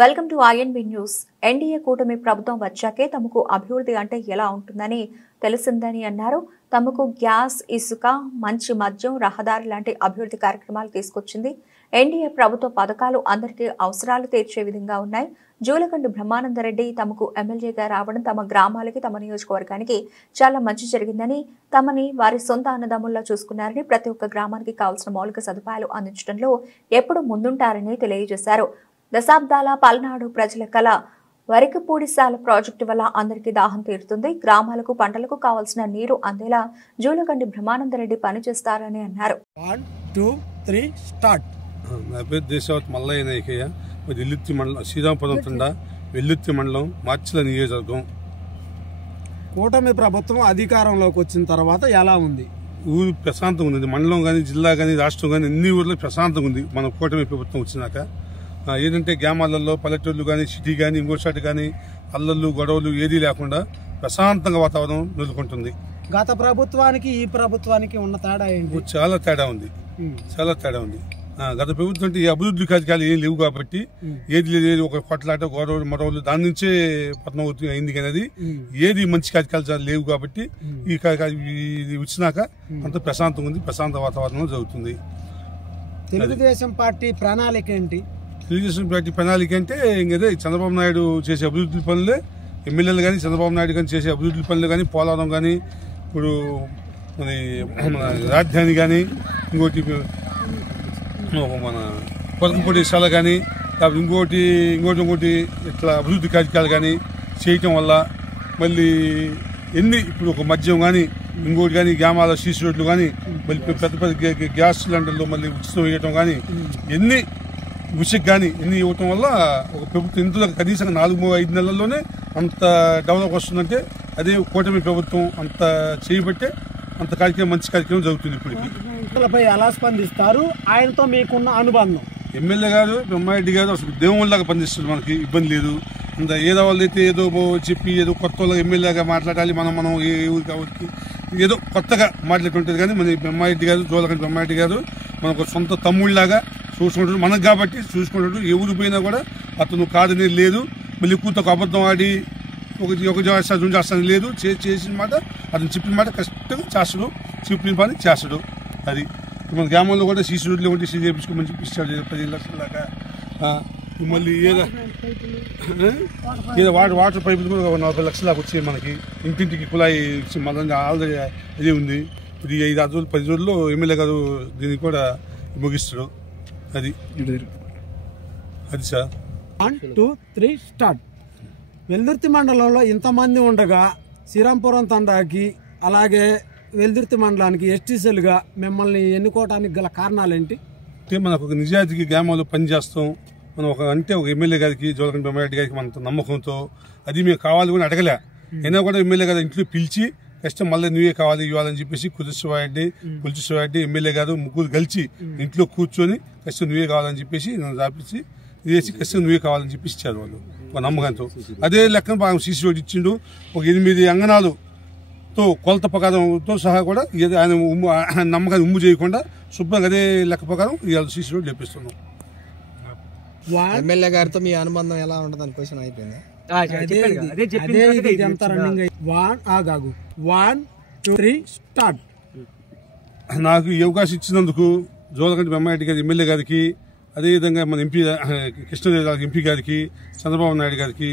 Welcome to INB news. NDA కూటమి ప్రభుత్వం వచ్చాకే తమకు అభివృద్ధి అంటే ఎలా ఉంటుందని తెలిసిందని అన్నారు. తమకు గ్యాస్, ఇసుక, మంచి మద్యం, రహదారి లాంటి అభివృద్ధి కార్యక్రమాలు తీసుకొచ్చింది. ఎన్డీఏ ప్రభుత్వ పథకాలు అందరికీ అవసరాలు తీర్చే విధంగా ఉన్నాయి. జూలకంటి బ్రహ్మానందరెడ్డి తమకు ఎమ్మెల్యేగా రావడం తమ గ్రామాలకి, తమ నియోజకవర్గానికి చాలా మంచి జరిగిందని, తమని వారి సొంత అన్నదమ్ముల్లా చూసుకున్నారని, ప్రతి ఒక్క గ్రామానికి కావాల్సిన మౌలిక సదుపాయాలు అందించడంలో ఎప్పుడు ముందుంటారని తెలియజేశారు. దశాబ్దాల పల్నాడు ప్రజల కళ వరికపూడిశాల ప్రాజెక్టు వల్ల అందరికీ దాహం తీరుతుంది. గ్రామాలకు, పంటలకు కావాల్సిన నీరు అందేలా జూలకంటి బ్రహ్మానందరెడ్డి పనిచేస్తారని అన్నారు. 1, 2, 3 స్టార్ట్. నా పేరు దేశవత్ మల్లయ్య నాయకయ్య. వెల్లుత్తి మండలం, శ్రీరాంపురం తండ, వెల్లుత్తి మండలం, మార్చిల నియోజకవర్గం. కూటమి ప్రభుత్వం అధికారంలోకి వచ్చిన తర్వాత ఎలా ఉంది? ఊరు ప్రశాంతంగా ఉంది. మండలం కానీ, జిల్లా కానీ, రాష్ట్రం కానీ అన్ని ఊర్లో ప్రశాంతంగా ఉంది మన కూటమి ప్రభుత్వం వచ్చినాక. ఏంటంటే గ్రామాలలో, పల్లెటూళ్ళు కానీ, సిటీ కానీ, ఇంకోసాటి కానీ అల్లర్లు, గొడవలు ఏదీ లేకుండా ప్రశాంతంగా వాతావరణం నెలకొంటుంది. గత ప్రభుత్వానికి ఈ ప్రభుత్వానికి ఉన్న తేడా ఏంటి? చాలా తేడా ఉంది, చాలా తేడా ఉంది. గత ప్రభుత్వం అంటే ఈ అభివృద్ధి కార్యక్రమాలు ఏం లేవు కాబట్టి ఏది లేదు, ఒక కొట్లాట, గొడవలు, మరవలు దాని నుంచే పతనం అయింది. కానీ అది ఏది మంచి కార్యక్రమాలు లేవు కాబట్టి ఇది వచ్చినాక అంత ప్రశాంతంగా ఉంది, ప్రశాంత వాతావరణం జరుగుతుంది. తెలుగుదేశం పార్టీ ప్రణాళిక ఏంటి? తెలుగుదేశం పార్టీ ప్రణాళిక అంటే ఇంకదే చంద్రబాబు నాయుడు చేసే అభివృద్ధి పనులే, ఎమ్మెల్యేలు కానీ చంద్రబాబు నాయుడు కానీ చేసే అభివృద్ధి పనులు కానీ, పోలవరం కానీ, ఇప్పుడు మన రాజధాని కానీ, ఇంకోటి మన కొరకపూడిశాల కానీ, లేకపోతే ఇంకోటి ఇట్లా అభివృద్ధి కార్యక్రమాలు కానీ చేయటం వల్ల మళ్ళీ ఇప్పుడు ఒక మద్యం కానీ, ఇంకోటి కానీ, గ్రామాల సీసీ రోడ్లు కానీ, మళ్ళీ పెద్ద పెద్ద గ్యాస్ సిలిండర్లు మళ్ళీ ఉచితం వేయటం కానీ, ఉచిత కానీ ఇవ్వటం వల్ల ఒక ప్రభుత్వం ఇందులో కనీసం 4-5 నెలల్లోనే అంత డెవలప్ వస్తుందంటే అదే కూటమి ప్రభుత్వం అంత చేయబట్టే అంత కార్యక్రమం, మంచి కార్యక్రమం జరుగుతుంది. ఇప్పటికి ఎలా స్పందిస్తారు? ఆయనతో మీకున్న అనుబంధం? ఎమ్మెల్యే గారు, బ్రహ్మారెడ్డి గారు అసలు దేవుళ్ళలాగా పనిచేస్తుంది. మనకి ఇబ్బంది లేదు. అంత ఏదో వాళ్ళు అయితే ఏదో చెప్పి ఏదో కొత్త వాళ్ళకి ఎమ్మెల్యేగా మాట్లాడాలి, మనం ఏ ఊరికి ఊరికి ఏదో కొత్తగా మాట్లాడుతుంటుంది. కానీ మన బ్రహ్మారెడ్డి గారు, జోలకంటి బ్రహ్మారెడ్డి గారు మనకు సొంత తమ్ముళ్ళలాగా చూసుకుంటాడు. మనకు కాబట్టి చూసుకుంటాడు. ఎవరు పోయినా కూడా అతను కాదనేది లేదు. మళ్ళీ కూతురు అబద్ధం ఆడి ఒక చేస్తాను లేదు. చేసిన మాట, అతను చెప్పిన మాట కష్టంగా చేస్తాడు, చెప్పిన పని చేస్తాడు. అది మన గ్రామంలో కూడా సీసీ రోడ్లు ఒకటి సీసీ చేయించుకోమని చెప్పిస్తాడు 10 లక్షల దాకా. మళ్ళీ ఏదో వాటర్ పైపులు కూడా 40 లక్షల దాకా వచ్చాయి మనకి. ఇంటింటికి కుళాయి మళ్ళీ ఆల్రెడీ అదే ఉంది. ఇప్పుడు 5-6 రోజులు 10 రోజుల్లో ఎమ్మెల్యే గారు దీనికి కూడా ముగిస్తాడు. అది సార్. 1, 2, 3 స్టార్ట్. వెల్దుర్తి మండలంలో ఇంతమంది ఉండగా శ్రీరాంపురం తండాకి, అలాగే వెల్దుర్తి మండలానికి ఎస్టీసీలుగా మిమ్మల్ని ఎన్నుకోవడానికి గల కారణాలు ఏంటి? మనకు ఒక నిజాయితీకి గ్రామంలో పనిచేస్తాం. మనం ఒక ఎమ్మెల్యే గారికి, జోలకంటి బ్రహ్మారెడ్డి గారికి మన నమ్మకంతో అది మేము కావాలి కూడా అడగలే. అయినా కూడా ఎమ్మెల్యే గారు ఇంట్లో పిలిచి కష్టం మళ్ళీ నువ్వే కావాలి ఇవ్వాలని చెప్పేసి కులశివారెడ్డి ఎమ్మెల్యే గారు ముగ్గురు కలిసి ఇంట్లో కూర్చొని కష్టం నువ్వే కావాలని చెప్పేసి నన్ను రాపించి ఇదేసి కష్టం నువ్వే కావాలని చెప్పేసి ఇచ్చారు వాళ్ళు ఒక నమ్మకంతో. అదే లెక్కన బాగా సీసీ రోడ్ ఇచ్చిండు. ఒక 8 అంగనాలతో కొలత ప్రకారంతో సహా కూడా ఆయన నమ్మకాన్ని ఉమ్ము చేయకుండా శుభ్రంగా అదే లెక్క ప్రకారం ఇవాళ సీసీ రోడ్ లేపిస్తున్నాం. ఎమ్మెల్యే గారితో మీ అనుబంధం ఎలా ఉంటుంది అని క్వశ్చన్ అయిపోయింది. 1, 2, 3 స్టార్ట్. నాకు ఈ అవకాశం ఇచ్చినందుకు జోలకంటి బ్రహ్మారెడ్డి గారి ఎమ్మెల్యే గారికి, అదేవిధంగా మన ఎంపీ కృష్ణదేవరావు ఎంపీ గారికి, చంద్రబాబు నాయుడు గారికి,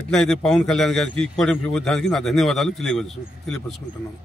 అట్లా అయితే పవన్ కళ్యాణ్ గారికి, కూటమి ప్రభుత్వానికి నా ధన్యవాదాలు తెలియపరుచుకుంటున్నాను.